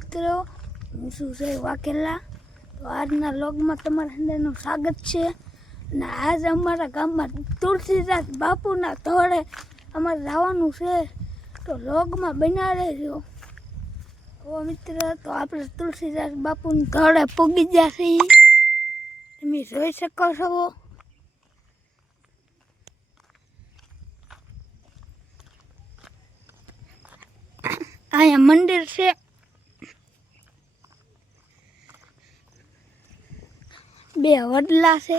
મિત્રો, હું છું જય વાઘેલા. તો આજના વ્લોગમાં તમારા અંદરનું સ્વાગત છે. અને આજ અમારા ગામમાં તુલસીદાસ બાપુના ધોળે અમારે જવાનું છે. તો વ્લોગમાં બના રહેજો. ઓ મિત્ર, તો આપણે તુલસીદાસ બાપુની ધોળે પૂગી ગયા છીએ. તમે જોઈ શકો છો. અહીંયા મંદિર છે. બે વડલા છે,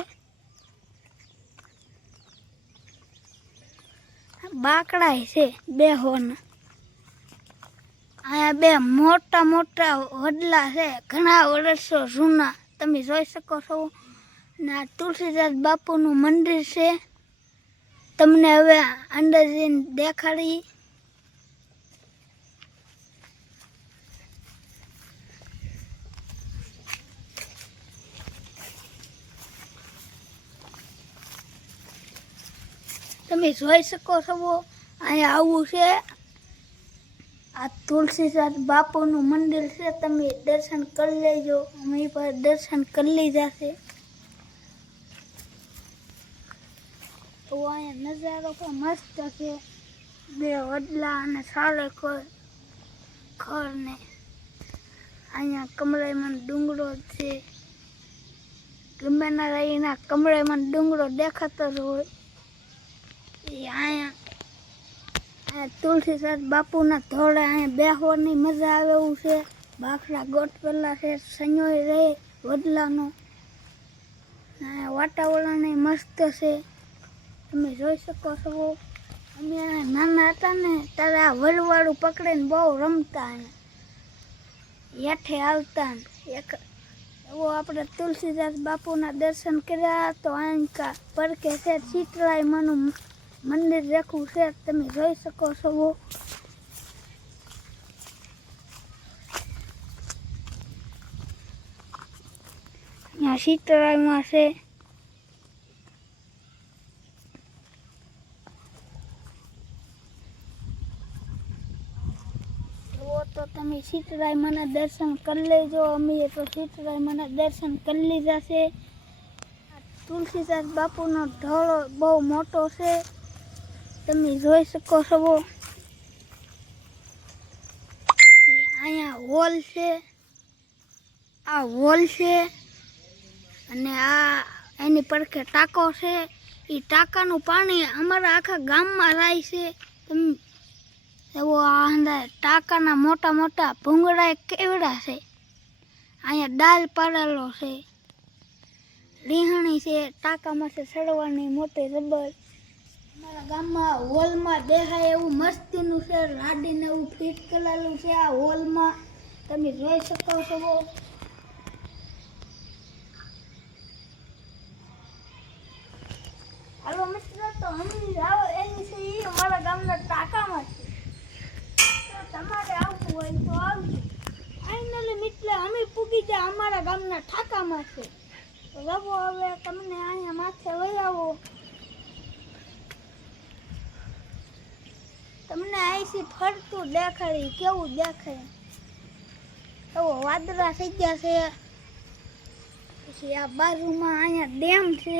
બાકડા છે બે હોના. અહીંયા બે મોટા મોટા વડલા છે, ઘણા વર્ષો જૂના. તમે જોઈ શકો છો. ને આ તુલસીદાસ બાપુનું મંદિર છે. તમને હવે અંદર જઈને દેખાડી. તમે જોઈ શકો છો. અહીંયા આવું છે. આ તુલસીદાસ બાપુનું મંદિર છે. તમે દર્શન કરી લેજો. અમે પર દર્શન કરી લીધા છે. તો અહીંયા નજારો પણ મસ્ત છે. બે વડલા અને સારે ખર ને અહીંયા કમળાઈમાં ડુંગરો છે. ગમેના રહીના કમળાઈમાં ડુંગરો દેખાતો જ હોય. અહીંયા તુલસીદાસ બાપુના ધોળે અહીંયા બેસવાની મજા આવે એવું છે. બાખડા ગોઠવેલા છે, સંયોય રહે વડલાનો. વાતાવરણ મસ્ત છે. તમે જોઈ શકો છો. અમે નાના હતા ને ત્યારે આ વડવાળું પકડીને બહુ રમતા. હેઠે આવતા. એવો આપણે તુલસીદાસ બાપુના દર્શન કર્યા. તો અહીંયા પડકે છે શીતળાઈ માનું મંદિર રાખવું છે. તમે જોઈ શકો છો. અહીંયા શીતળાઈમાં છે. તો તમે શીતળાઈ માના દર્શન કરી લેજો. અમે તો શીતળાઈ માના દર્શન કરી લીધા છે. તુલસીદાસ બાપુનો ઢોળો બહુ મોટો છે. તમે જોઈ શકો છો. અહીંયા હોલ છે. આ હોલ છે અને આ એની પડખે ટાંકો છે. એ ટાંકાનું પાણી અમારા આખા ગામમાં જાય છે. તમે એવો આ અંદર ટાંકાના મોટા મોટા ભૂંગળા કેવડા છે. અહીંયા દાલ પાડેલો છે. રીહણી છે. ટાંકામાં છે ચડવાની મોટી રબર. અમારા ગામમાં હોલમાં દેખાય એવું મસ્તીનું છે. લાડીને એવું ફિટ કરેલું છે આ હોલમાં. તમે જોઈ શકો છો. હાલો મિત્ર, તો અમે આવો એની છે એ અમારા ગામના ટાંકામાં છે. તમારે આવવું હોય તો આવજો. ફાઇનલી મિત્ર, અમે પૂગી જાય અમારા ગામના ઠાકામાં છે. તો રવો હવે તમને અહીંયા માથે વળાવો. તમને અહીંથી ફરતું દેખાડી કેવું દેખાય. એવો વાદળા થઈ ગયા છે. પછી આ બાજુમાં અહીંયા ડેમ છે.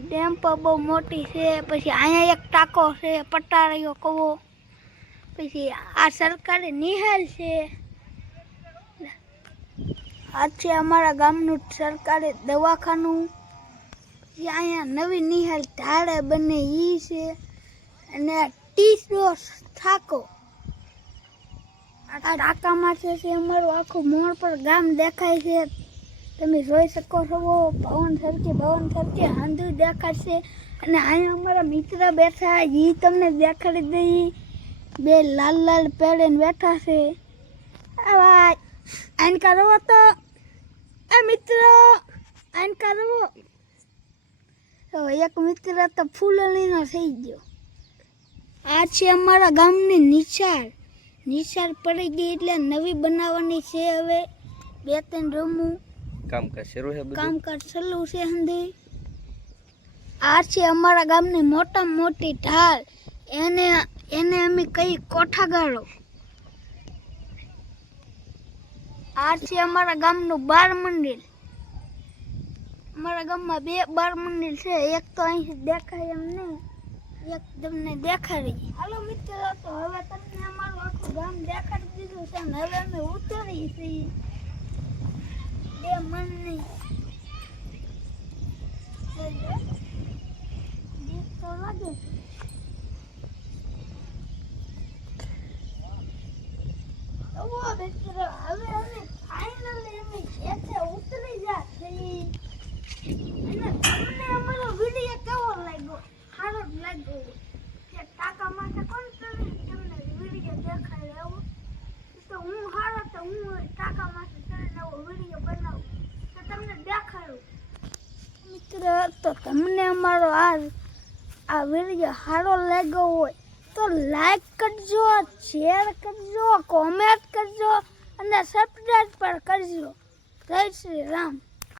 ડેમ પણ બહુ મોટી છે. પછી અહીંયા એક ટાંકો છે, પટારીઓ કહો. પછી આ સરકારી નિહાલ છે. આ છે અમારા ગામનું સરકારી દવાખાનું. પછી અહીંયા નવી નિહાલ ઢાળે બને ઈ છે. અને ટીસરો ઠાકો. આ ટાંકામાં છે અમારું આખું મોણ પર ગામ દેખાય છે. તમે જોઈ શકો છો. ભવન સરખી હાંધુ દેખાડશે. અને અહીંયા અમારા મિત્ર બેઠા એ તમને દેખાડી દઈ. બે લાલ લાલ પહેરીને બેઠા છે. આન કરવો તો એ મિત્ર આન કરવો. તો એક મિત્ર તો ફૂલણીનો થઈ ગયો. આ છે અમારા ગામની નિશાળ પડી ગઈ એટલે નવી બનાવવાની છે. હવે 2-3 રૂમો કામકાજ શરૂ છે. કામકાજ ચાલુ છે. હંધી આ છે અમારા ગામની મોટામાં મોટી ઢાલ. એને અમે કઈ કોઠાગાળો. આ છે અમારા ગામનું બાર મંદિર. અમારા ગામમાં 2 બાર મંદિર છે. એક તો અહીંથી દેખાય એમ નહીં, એક તમને દેખાડી. હાલો મિત્રો, તો હવે તમને અમારું આખું ગામ દેખાડી દીધું છે ને હવે અમે ઉતરી છીએ 2 મંદિર. દીપ તો લાગે છે. મિત્રો હવે અમે ફાઇનલી અમે ખેતે ઉતરી ગયા છીએ. અને તમને અમારો વિડીયો કેવો લાગ્યો? સારો જ લાગ્યો કે ટાકા માટે કોણ તમને વિડીયો દેખાય એવો? તો હું સારો તો હું ટાકા માટે કરીને એવો વિડીયો બનાવું તો તમને દેખાડું. મિત્રો તો તમને અમારો આ વિડીયો સારો લાગ્યો હોય તો લાઈક કરજો, શેર કરજો, કોમેન્ટ કરજો અને સબસ્ક્રાઇબ પણ કરજો. જય શ્રી રામ.